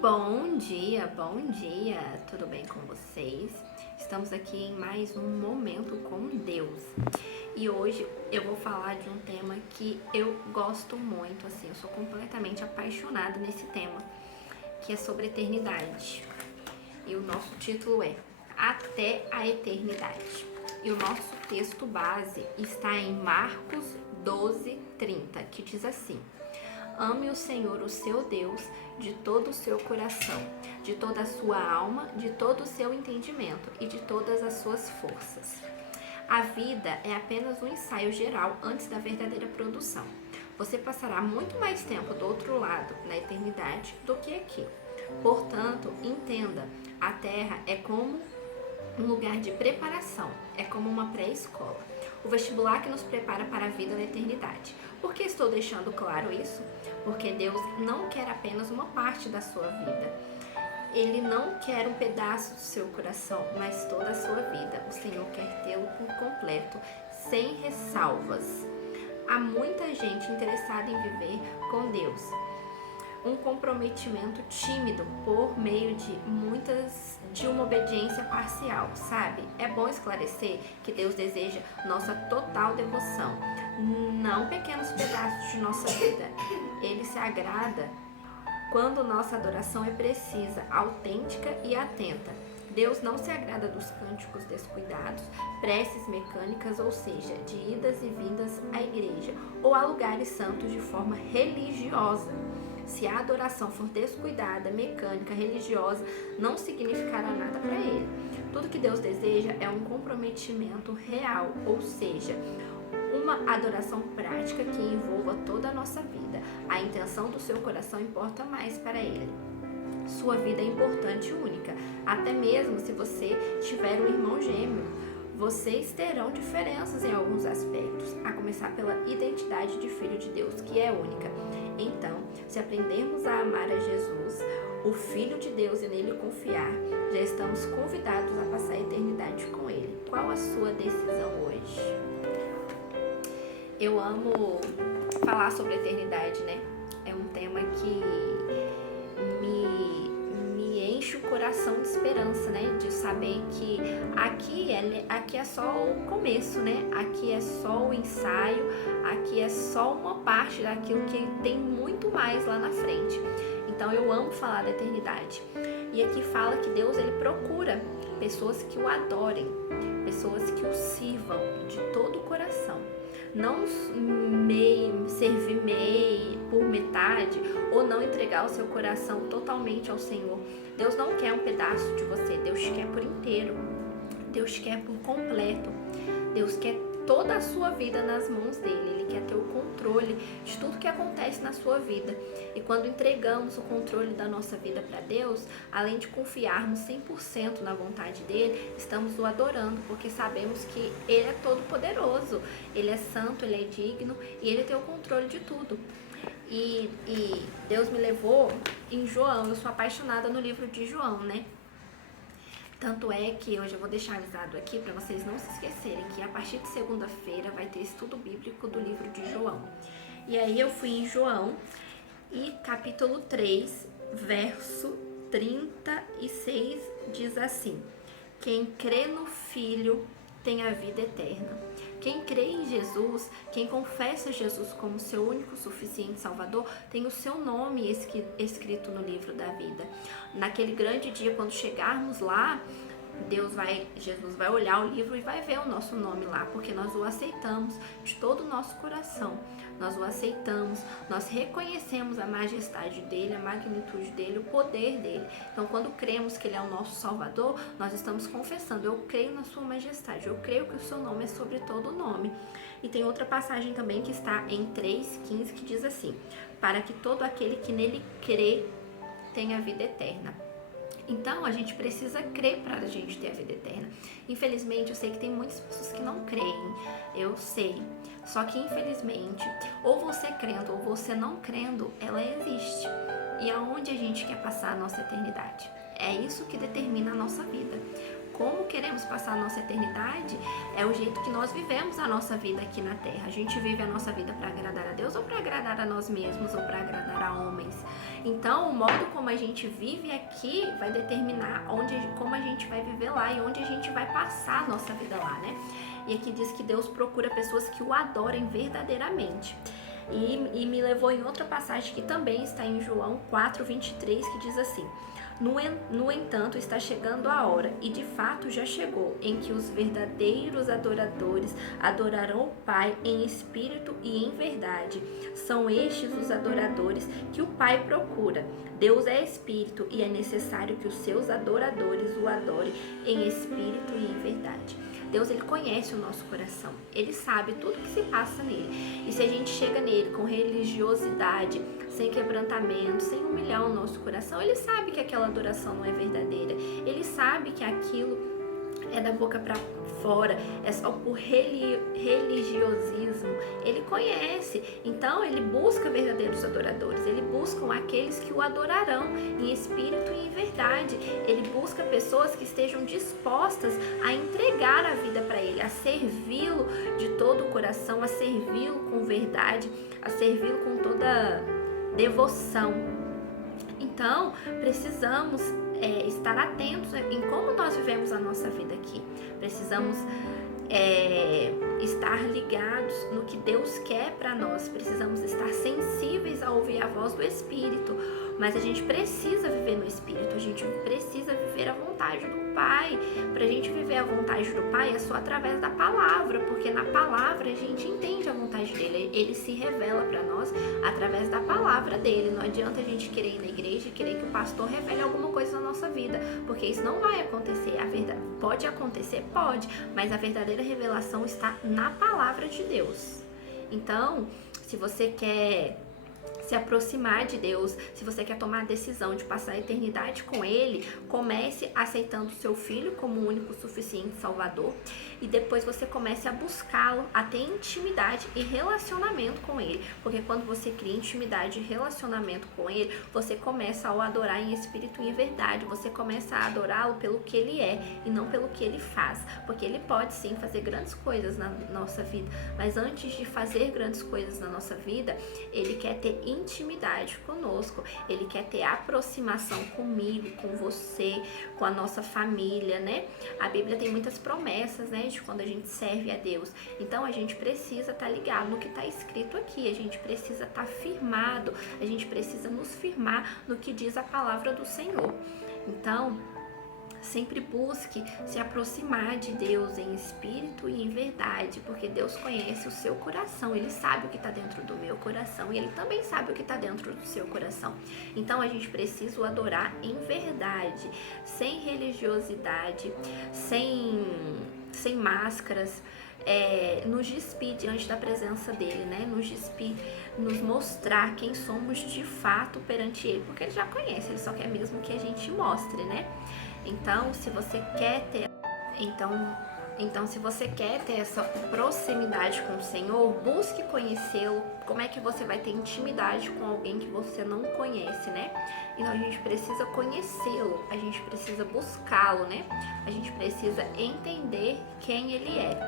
Bom dia, tudo bem com vocês? Estamos aqui em mais um Momento com Deus e hoje eu vou falar de um tema que eu gosto muito, assim, eu sou completamente apaixonada nesse tema, que é sobre eternidade. E o nosso título é Até a Eternidade. E o nosso texto base está em Marcos 12:30, que diz assim: Ame o Senhor, o seu Deus, de todo o seu coração, de toda a sua alma, de todo o seu entendimento e de todas as suas forças. A vida é apenas um ensaio geral antes da verdadeira produção. Você passará muito mais tempo do outro lado, na eternidade, do que aqui. Portanto, entenda, a Terra é como um lugar de preparação, é como uma pré-escola. O vestibular que nos prepara para a vida na eternidade. Por que estou deixando claro isso? Porque Deus não quer apenas uma parte da sua vida. Ele não quer um pedaço do seu coração, mas toda a sua vida. O Senhor quer tê-lo por completo, sem ressalvas. Há muita gente interessada em viver com Deus. Um comprometimento tímido por meio de uma obediência parcial, sabe? É bom esclarecer que Deus deseja nossa total devoção, não pequenos pedaços de nossa vida. Ele se agrada quando nossa adoração é precisa, autêntica e atenta. Deus não se agrada dos cânticos descuidados, preces mecânicas, ou seja, de idas e vindas à igreja ou a lugares santos de forma religiosa. Se a adoração for descuidada, mecânica, religiosa, não significará nada para ele. Tudo que Deus deseja é um comprometimento real, ou seja, uma adoração prática que envolva toda a nossa vida. A intenção do seu coração importa mais para ele. Sua vida é importante e única, até mesmo se você tiver um irmão gêmeo. Vocês terão diferenças em alguns aspectos, a começar pela identidade de filho de Deus, que é única. Então, se aprendermos a amar a Jesus, o Filho de Deus, e nele confiar, já estamos convidados a passar a eternidade com ele. Qual a sua decisão hoje? Eu amo falar sobre a eternidade, né? É um tema que me enche o coração de esperança, né? De saber que aqui é só o começo, né? Aqui é só o ensaio, aqui é só uma parte daquilo que tem muito mais lá na frente. Então eu amo falar da eternidade. E aqui fala que Deus, ele procura pessoas que o adorem, pessoas que o sirvam de todo o coração. Não servir por metade ou não entregar o seu coração totalmente ao Senhor. Deus não quer um pedaço de você, Deus quer por inteiro, Deus quer por completo, Deus quer toda a sua vida nas mãos dele. Ele quer ter o controle de tudo que acontece na sua vida. E quando entregamos o controle da nossa vida para Deus, além de confiarmos 100% na vontade dele, estamos o adorando, porque sabemos que ele é todo poderoso, ele é santo, ele é digno e ele tem o controle de tudo. E Deus me levou em João. Eu sou apaixonada no livro de João, né? Tanto é que hoje eu vou deixar avisado aqui para vocês não se esquecerem que a partir de segunda-feira vai ter estudo bíblico do livro de João. E aí eu fui em João e capítulo 3, verso 36 diz assim: Quem crê no Filho tem a vida eterna. Quem crê em Jesus, quem confessa Jesus como seu único suficiente Salvador, tem o seu nome escrito no livro da vida. Naquele grande dia, quando chegarmos lá, Jesus vai olhar o livro e vai ver o nosso nome lá, porque nós o aceitamos de todo o nosso coração. Nós o aceitamos, nós reconhecemos a majestade dele, a magnitude dele, o poder dele. Então, quando cremos que ele é o nosso Salvador, nós estamos confessando: eu creio na sua majestade, eu creio que o seu nome é sobre todo o nome. E tem outra passagem também que está em 3:15 que diz assim: para que todo aquele que nele crê tenha vida eterna. Então, a gente precisa crer para a gente ter a vida eterna. Infelizmente, eu sei que tem muitas pessoas que não creem, eu sei. Só que, infelizmente, ou você crendo ou você não crendo, ela existe. E aonde a gente quer passar a nossa eternidade? É isso que determina a nossa vida. Como queremos passar a nossa eternidade é o jeito que nós vivemos a nossa vida aqui na Terra. A gente vive a nossa vida para agradar a Deus ou para agradar para nós mesmos ou para agradar a homens. Então, o modo como a gente vive aqui vai determinar como a gente vai viver lá e onde a gente vai passar a nossa vida lá, né? E aqui diz que Deus procura pessoas que o adorem verdadeiramente. E me levou em outra passagem que também está em João 4:23, que diz assim: No entanto, está chegando a hora, e de fato já chegou, em que os verdadeiros adoradores adorarão o Pai em espírito e em verdade. São estes os adoradores que o Pai procura. Deus é espírito e é necessário que os seus adoradores o adorem em espírito e em verdade. Deus, ele conhece o nosso coração, ele sabe tudo que se passa nele. E se a gente chega nele com religiosidade, sem quebrantamento, sem humilhar o nosso coração, ele sabe que aquela adoração não é verdadeira. Ele sabe que aquilo é da boca para fora, é só por religiosismo. Ele conhece, então ele busca verdadeiros adoradores, ele busca aqueles que o adorarão em espírito e em verdade. Ele busca pessoas que estejam dispostas a entregar a vida para ele, a servi-lo de todo o coração, a servi-lo com verdade, a servi-lo com toda devoção. Então, precisamos estar atentos em como nós vivemos a nossa vida aqui. Precisamos estar ligados no que Deus quer para nós. Precisamos estar sensíveis a ouvir a voz do Espírito. Mas a gente precisa viver no Espírito, a gente precisa viver a vontade do Pai. Para a gente viver a vontade do Pai é só através da palavra, porque na palavra a gente entende a vontade dele. Ele se revela para nós através da palavra dele. Não adianta a gente querer ir na igreja e querer que o pastor revele alguma coisa na nossa vida, porque isso não vai acontecer. A verdade pode acontecer, pode, mas a verdadeira revelação está na palavra de Deus. Então, se você quer se aproximar de Deus, se você quer tomar a decisão de passar a eternidade com Ele, comece aceitando o seu Filho como o único suficiente Salvador, e depois você comece a buscá-lo, a ter intimidade e relacionamento com Ele, porque quando você cria intimidade e relacionamento com Ele, você começa a o adorar em espírito e em verdade, você começa a adorá-lo pelo que Ele é e não pelo que Ele faz, porque Ele pode sim fazer grandes coisas na nossa vida, mas antes de fazer grandes coisas na nossa vida, Ele quer ter intimidade conosco, Ele quer ter aproximação comigo, com você, com a nossa família, né? A Bíblia tem muitas promessas, né, de quando a gente serve a Deus. Então a gente precisa estar ligado no que está escrito aqui, a gente precisa estar firmado, a gente precisa nos firmar no que diz a palavra do Senhor. Então, sempre busque se aproximar de Deus em espírito e em verdade, porque Deus conhece o seu coração, Ele sabe o que está dentro do meu coração e Ele também sabe o que está dentro do seu coração. Então a gente precisa o adorar em verdade, sem religiosidade, sem máscaras, nos despir diante da presença dele, né? Nos despir, nos mostrar quem somos de fato perante ele, porque ele já conhece, ele só quer mesmo que a gente mostre, né? Então, se você quer ter se você quer ter essa proximidade com o Senhor, busque conhecê-lo. Como é que você vai ter intimidade com alguém que você não conhece, né? Então a gente precisa conhecê-lo, a gente precisa buscá-lo, né? A gente precisa entender quem ele é.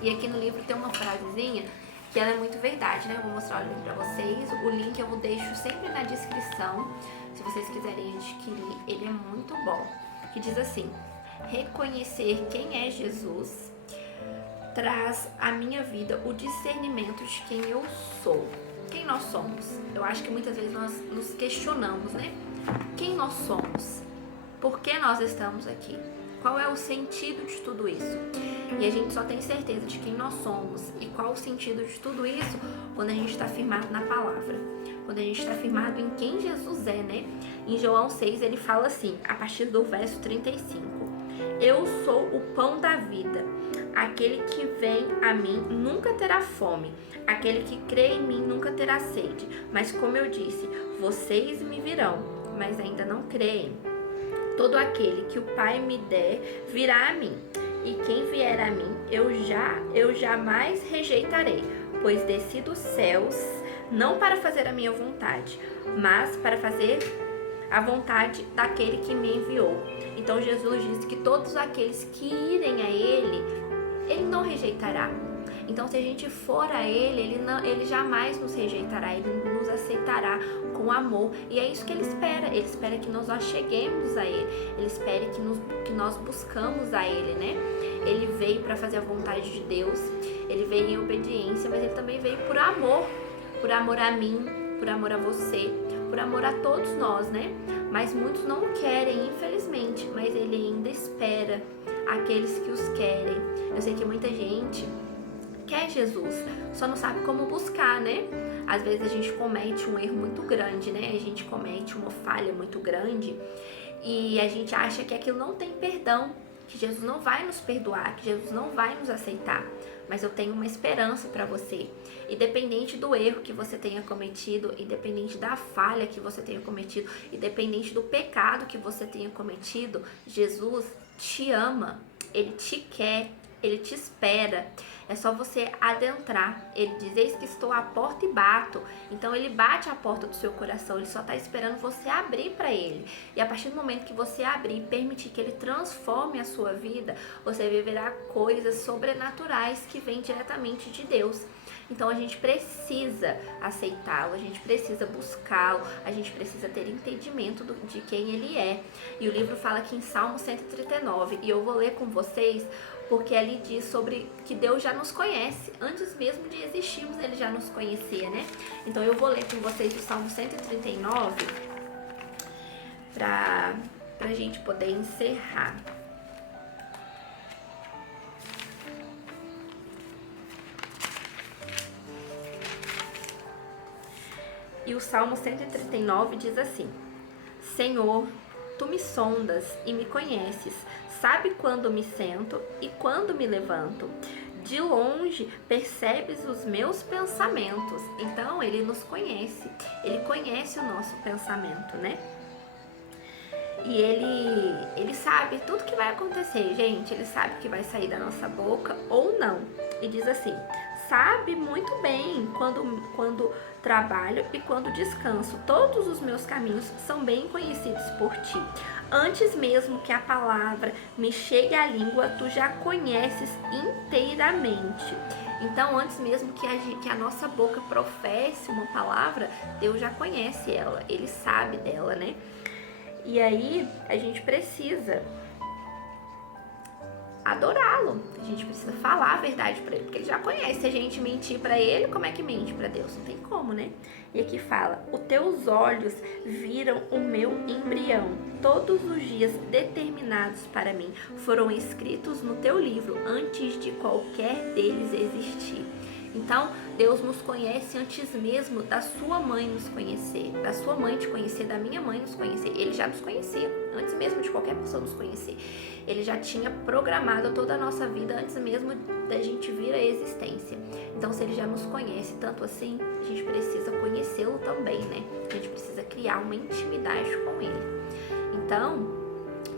E aqui no livro tem uma frasezinha que ela é muito verdade, né? Eu vou mostrar o livro pra vocês. O link eu deixo sempre na descrição, se vocês quiserem adquirir, ele é muito bom. Que diz assim: reconhecer quem é Jesus traz à minha vida o discernimento de quem eu sou. Quem nós somos? Eu acho que muitas vezes nós nos questionamos, né? Quem nós somos? Por que nós estamos aqui? Qual é o sentido de tudo isso? E a gente só tem certeza de quem nós somos e qual o sentido de tudo isso quando a gente está firmado na palavra. Quando a gente está firmado em quem Jesus é, né? Em João 6 ele fala assim, a partir do verso 35. Eu sou o pão da vida. Aquele que vem a mim nunca terá fome. Aquele que crê em mim nunca terá sede. Mas como eu disse, vocês me virão, mas ainda não creem. Todo aquele que o Pai me der virá a mim. E quem vier a mim, eu jamais rejeitarei, pois desci dos céus não para fazer a minha vontade, mas para fazer a vontade daquele que me enviou. Então Jesus disse que todos aqueles que irem a Ele não rejeitará. Então, se a gente for a Ele, Ele jamais nos rejeitará, Ele nos aceitará com amor. E é isso que Ele espera. Ele espera que nós cheguemos a Ele. Ele espera que nós buscamos a Ele, né? Ele veio para fazer a vontade de Deus. Ele veio em obediência, mas Ele também veio por amor a mim, por amor a você, por amor a todos nós, né? Mas muitos não o querem, infelizmente, mas Ele ainda espera aqueles que os querem. Eu sei que muita gente quer Jesus, só não sabe como buscar, né? Às vezes a gente comete um erro muito grande, né? A gente comete uma falha muito grande e a gente acha que aquilo não tem perdão, que Jesus não vai nos perdoar, que Jesus não vai nos aceitar. Mas eu tenho uma esperança para você. Independente do erro que você tenha cometido, independente da falha que você tenha cometido, independente do pecado que você tenha cometido, Jesus te ama, Ele te quer, Ele te espera. É só você adentrar. Ele diz: eis que estou à porta e bato. Então Ele bate a porta do seu coração. Ele só está esperando você abrir para Ele. E a partir do momento que você abrir e permitir que Ele transforme a sua vida, você viverá coisas sobrenaturais que vêm diretamente de Deus. Então a gente precisa aceitá-lo, a gente precisa buscá-lo, a gente precisa ter entendimento de quem Ele é. E o livro fala aqui em Salmo 139, e eu vou ler com vocês, porque ali diz sobre que Deus já nos conhece. Antes mesmo de existirmos, Ele já nos conhecia, né? Então eu vou ler com vocês o Salmo 139 pra gente poder encerrar. E o Salmo 139 diz assim: Senhor, Tu me sondas e me conheces, sabe quando me sento e quando me levanto. De longe percebes os meus pensamentos. Então Ele nos conhece, Ele conhece o nosso pensamento, né? E ele sabe tudo que vai acontecer, gente. Ele sabe o que vai sair da nossa boca ou não. E diz assim: sabe muito bem quando trabalho e quando descanso. Todos os meus caminhos são bem conhecidos por Ti. Antes mesmo que a palavra me chegue à língua, Tu já conheces inteiramente. Então, antes mesmo que a nossa boca professe uma palavra, Deus já conhece ela, Ele sabe dela, né? E aí, a gente precisa adorá-lo. A gente precisa falar a verdade para Ele, porque Ele já conhece. Se a gente mentir para Ele, como é que mente para Deus? Não tem como, né? E aqui fala: os teus olhos viram o meu embrião. Todos os dias determinados para mim foram escritos no teu livro antes de qualquer deles existir. Então, Deus nos conhece antes mesmo da sua mãe nos conhecer, da sua mãe te conhecer, da minha mãe nos conhecer. Ele já nos conhecia, antes mesmo de qualquer pessoa nos conhecer. Ele já tinha programado toda a nossa vida antes mesmo da gente vir à existência. Então, se Ele já nos conhece tanto assim, a gente precisa conhecê-lo também, né? A gente precisa criar uma intimidade com Ele. Então,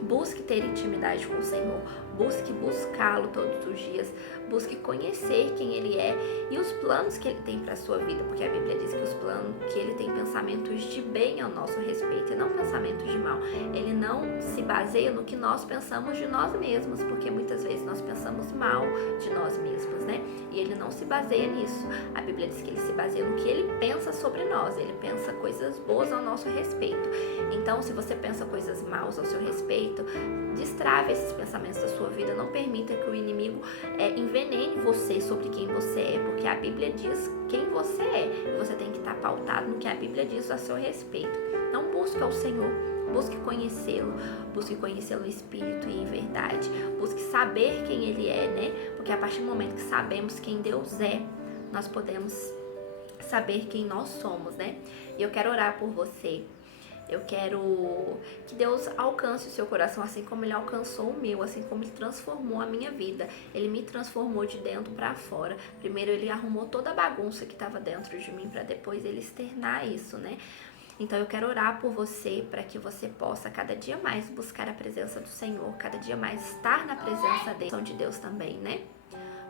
busque ter intimidade com o Senhor, busque buscá-lo todos os dias, busque conhecer quem Ele é e os planos que Ele tem para a sua vida, porque a Bíblia diz que Ele tem pensamentos de bem ao nosso respeito e não pensamentos de mal. Ele não se baseia no que nós pensamos de nós mesmos, porque muitas vezes nós pensamos mal de nós mesmos, né? E Ele não se baseia nisso. A Bíblia diz que Ele se baseia no que Ele pensa sobre nós, Ele pensa coisas boas ao nosso respeito. Então, se você pensa coisas maus ao seu respeito, destrave esses pensamentos da sua vida, não permita que o inimigo envenene você sobre quem você é, porque a Bíblia diz quem você é, e você tem que estar pautado no que a Bíblia diz a seu respeito. Não busque ao Senhor, busque conhecê-lo em espírito e em verdade, busque saber quem Ele é, né? Porque a partir do momento que sabemos quem Deus é, nós podemos saber quem nós somos, né? E eu quero orar por você. Eu quero que Deus alcance o seu coração assim como Ele alcançou o meu, assim como Ele transformou a minha vida. Ele me transformou de dentro para fora. Primeiro Ele arrumou toda a bagunça que estava dentro de mim para depois Ele externar isso, né? Então eu quero orar por você para que você possa cada dia mais buscar a presença do Senhor, cada dia mais estar na presença de Deus também, né?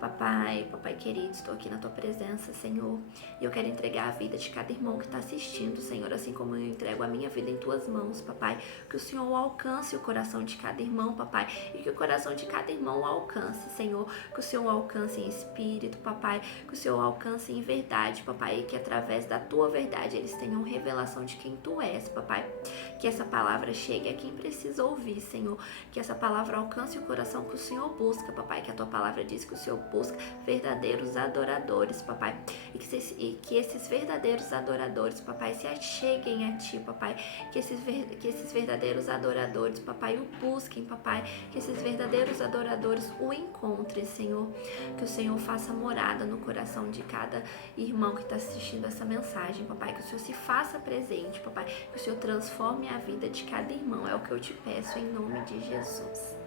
Papai querido, estou aqui na tua presença, Senhor, e eu quero entregar a vida de cada irmão que está assistindo, Senhor, assim como eu entrego a minha vida em tuas mãos, papai, que o Senhor alcance o coração de cada irmão, papai, e que o coração de cada irmão alcance, Senhor, que o Senhor alcance em espírito, papai, que o Senhor alcance em verdade, papai, e que através da tua verdade eles tenham revelação de quem tu és, papai, que essa palavra chegue a quem precisa ouvir, Senhor, que essa palavra alcance o coração que o Senhor busca, papai, que a tua palavra diz que o Senhor busca verdadeiros adoradores, papai, e que esses verdadeiros adoradores, papai, se acheguem a ti, papai, que esses verdadeiros adoradores, papai, o busquem, papai, que esses verdadeiros adoradores o encontrem, Senhor, que o Senhor faça morada no coração de cada irmão que está assistindo essa mensagem, papai, que o Senhor se faça presente, papai, que o Senhor transforme a vida de cada irmão, é o que eu te peço em nome de Jesus.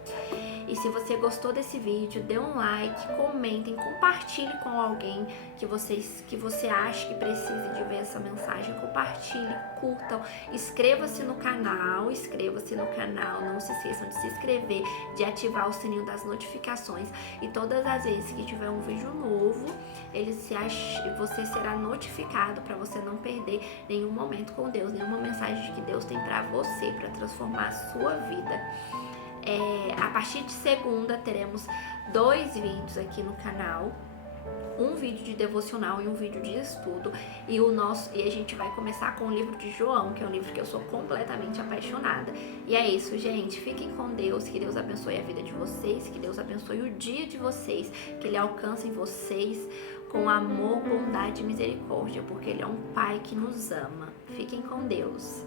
E se você gostou desse vídeo, dê um like, comentem, compartilhe com alguém que você acha que precise de ver essa mensagem, compartilhe, curtam, inscreva-se no canal, não se esqueçam de se inscrever, de ativar o sininho das notificações e todas as vezes que tiver um vídeo novo, você será notificado para você não perder nenhum momento com Deus, nenhuma mensagem que Deus tem para você, para transformar a sua vida. A partir de segunda teremos 2 vídeos aqui no canal, um vídeo de devocional e um vídeo de estudo, e a gente vai começar com o livro de João, que é um livro que eu sou completamente apaixonada. E é isso, gente, fiquem com Deus, que Deus abençoe a vida de vocês, que Deus abençoe o dia de vocês, que Ele alcance em vocês com amor, bondade e misericórdia, porque Ele é um Pai que nos ama. Fiquem com Deus.